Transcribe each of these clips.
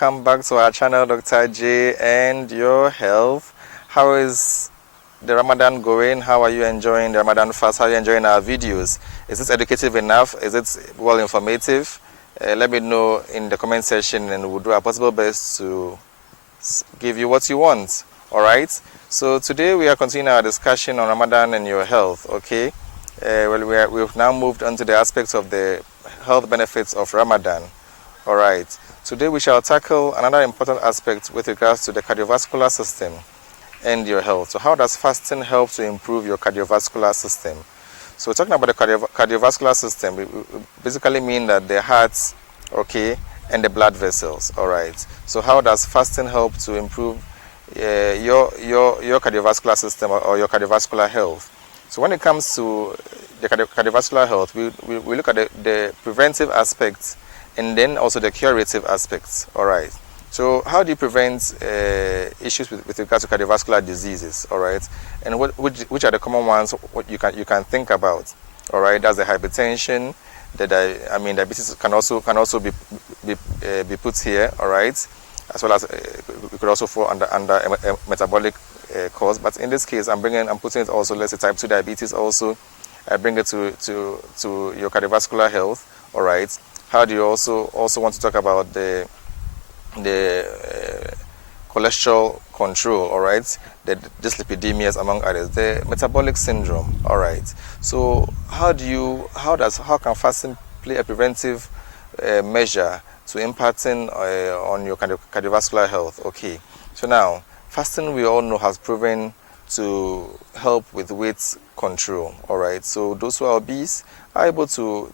welcome back to our channel, Dr. J and your health. How is the Ramadan going? How are you enjoying the Ramadan fast? How are you enjoying our videos? Is this educative enough? Is it well informative? Let me know in the comment section and we'll do our possible best to give you what you want. Alright, so today we are continuing our discussion on Ramadan and your health. Okay, we've now moved on to the aspects of the health benefits of Ramadan. Alright, today we shall tackle another important aspect with regards to the cardiovascular system and your health. So how does fasting help to improve your cardiovascular system? So talking about the cardiovascular system, we basically mean that the heart, okay, and the blood vessels. Alright, so how does fasting help to improve your cardiovascular system or your cardiovascular health? So when it comes to the cardiovascular health, we look at the preventive aspects and then also the curative aspects. All right. So how do you prevent issues with regards to cardiovascular diseases? All right. And which are the common ones what you can think about? All right. That's the hypertension. Diabetes can also be put here. All right. As well as we could also fall under a metabolic cause. But in this case, I'm putting it also, let's say type 2 diabetes also. I bring it to your cardiovascular health. All right. How do you also want to talk about the cholesterol control? All right, the dyslipidemias among others, the metabolic syndrome. All right. So how can fasting play a preventive measure to impacting on your cardiovascular health? Okay. So now fasting, we all know, has proven to help with weight control. All right. So those who are obese are able to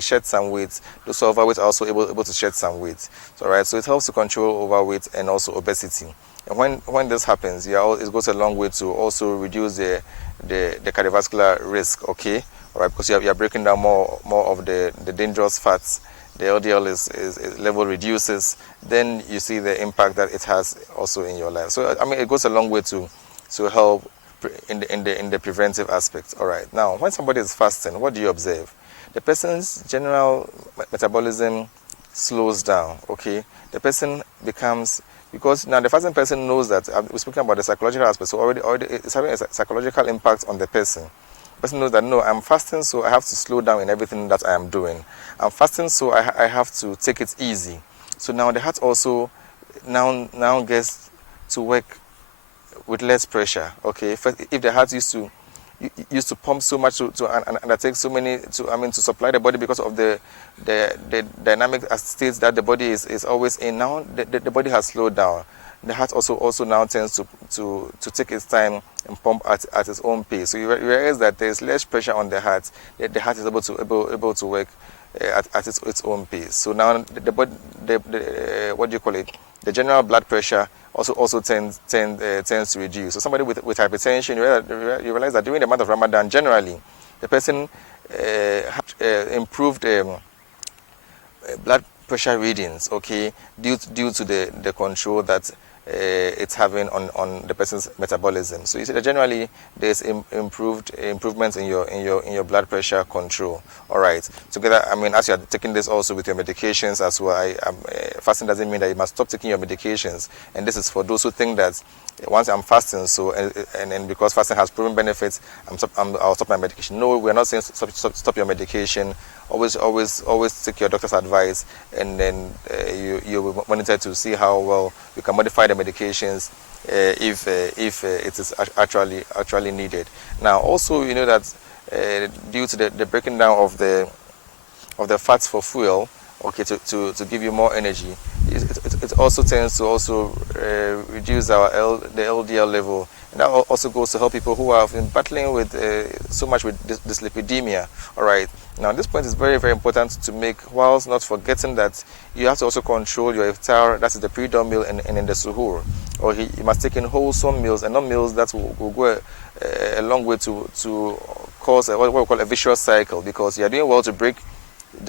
shed some weight. Those who are overweight are also able to shed some weight. So, all right. So it helps to control overweight and also obesity. And when this happens, it goes a long way to also reduce the cardiovascular risk. Okay. All right. Because you are breaking down more of the dangerous fats. The LDL is level reduces. Then you see the impact that it has also in your life. So it goes a long way to help in the preventive aspect. All right. Now, when somebody is fasting, what do you observe? The person's general metabolism slows down. Okay. The person becomes, because now the fasting person knows that we're speaking about the psychological aspect. So already it's having a psychological impact on the person. The person knows that no, I'm fasting, so I have to slow down in everything that I am doing. I'm fasting, so I have to take it easy. So now the heart also now gets to work with less pressure. Okay, if the heart used to pump so much to undertake so many to supply the body because of the dynamic states that the body is always in, now the body has slowed down. The heart also now tends to take its time and pump at its own pace. So you realize that there is less pressure on the heart. The heart is able to work at its own pace. So now the general blood pressure also tends to reduce. So somebody with hypertension, you realize that during the month of Ramadan, generally, the person improved blood pressure readings, okay, due to the control that it's having on the person's metabolism. So you see that generally there's improvements in your blood pressure control. All right. Together, as you are taking this also with your medications as well, fasting doesn't mean that you must stop taking your medications. And this is for those who think that once I'm fasting, so and because fasting has proven benefits, I'll stop my medication. No, we're not saying stop your medication. Always take your doctor's advice, and then you monitor to see how well you can modify the medications if it is actually needed. Now, also, you know that due to the breaking down of the fats for fuel, okay, to give you more energy, it also tends to reduce the LDL level, and that also goes to help people who have been battling with so much with dyslipidemia. All right. Now, this point is very, very important to make, whilst not forgetting that you have to also control your iftar, that is the pre-dawn meal, and in the suhoor. Or you must take in wholesome meals and not meals that will go a long way to cause what we call a vicious cycle, because you are doing well to break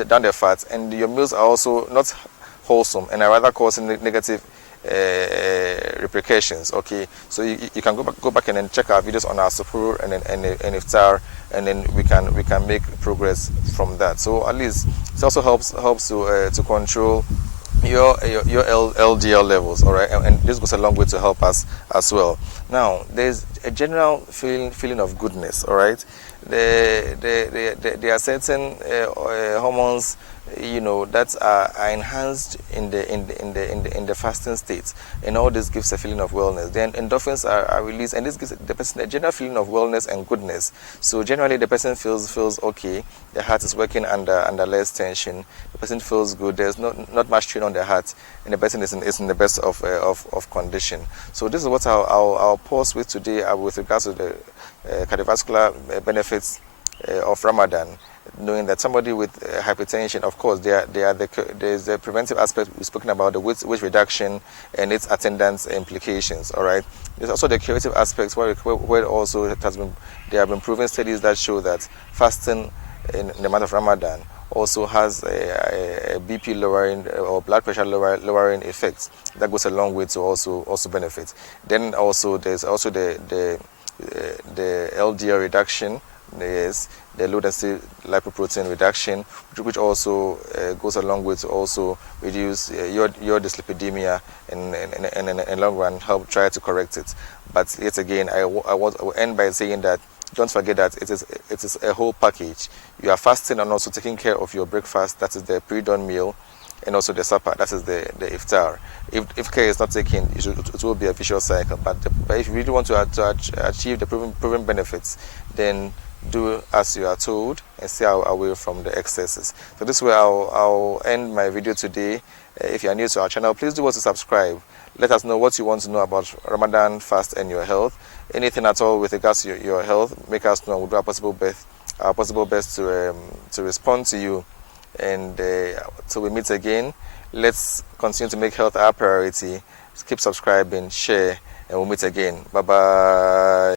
down the fats, and your meals are also not wholesome and are rather causing negative repercussions. Okay, so you can go back and then check our videos on our suhoor and iftar, and then we can make progress from that. So at least it also helps to control LDL levels, all right, and this goes a long way to help us as well. Now, there's a general feeling of goodness, all right. There are certain hormones, that are enhanced in the fasting state, and all this gives a feeling of wellness. Then endorphins are released, and this gives the person a general feeling of wellness and goodness. So generally, the person feels okay. The heart is working under less tension. The person feels good. There's not much strain on the heart, and the person is in the best of condition. So this is what I'll pause with today with regards to the cardiovascular benefits of Ramadan, knowing that somebody with hypertension, of course, there's the preventive aspect we've spoken about, the weight reduction and its attendant implications. All right. There's also the curative aspects where also there have been proven studies that show that fasting in the month of Ramadan also has a BP lowering or blood pressure lowering effects that goes a long way to also benefit. Then also there's also the LDL reduction. Yes, the low density lipoprotein reduction, which also goes a long way to also reduce your dyslipidemia and in the long run help try to correct it. But yet again, I will end by saying that don't forget that it is a whole package. You are fasting and also taking care of your breakfast, that is the pre-dawn meal, and also the supper, that is the iftar. If care is not taken, it will be a vicious cycle. But if you really want to achieve the proven benefits, then do as you are told and stay away from the excesses. So this way I'll end my video today. If you are new to our channel, please do also subscribe. Let us know what you want to know about Ramadan fast and your health. Anything at all with regards to your health, make us know. We'll do our possible best to respond to you. And till we meet again, let's continue to make health our priority. Keep subscribing, share, and we'll meet again. Bye bye.